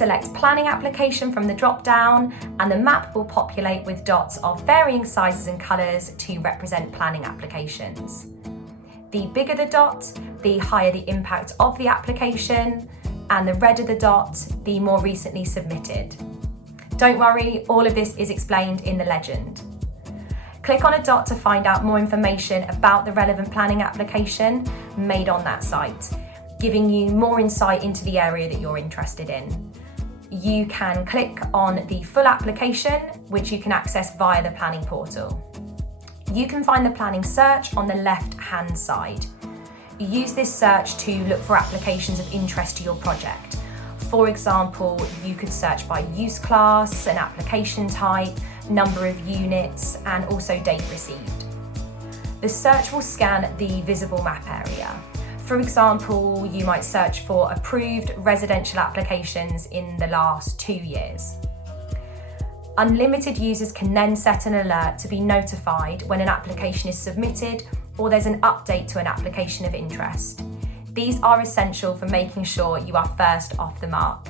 select planning application from the drop-down, and the map will populate with dots of varying sizes and colours to represent planning applications. The bigger the dot, the higher the impact of the application, and the redder the dot, the more recently submitted. Don't worry, all of this is explained in the legend. Click on a dot to find out more information about the relevant planning application made on that site, giving you more insight into the area that you're interested in. You can click on the full application, which you can access via the planning portal. You can find the planning search on the left-hand side. Use this search to look for applications of interest to your project. For example, you could search by use class, an application type, number of units, and also date received. The search will scan the visible map area. For example, you might search for approved residential applications in the last 2 years. Unlimited users can then set an alert to be notified when an application is submitted or there's an update to an application of interest. These are essential for making sure you are first off the mark.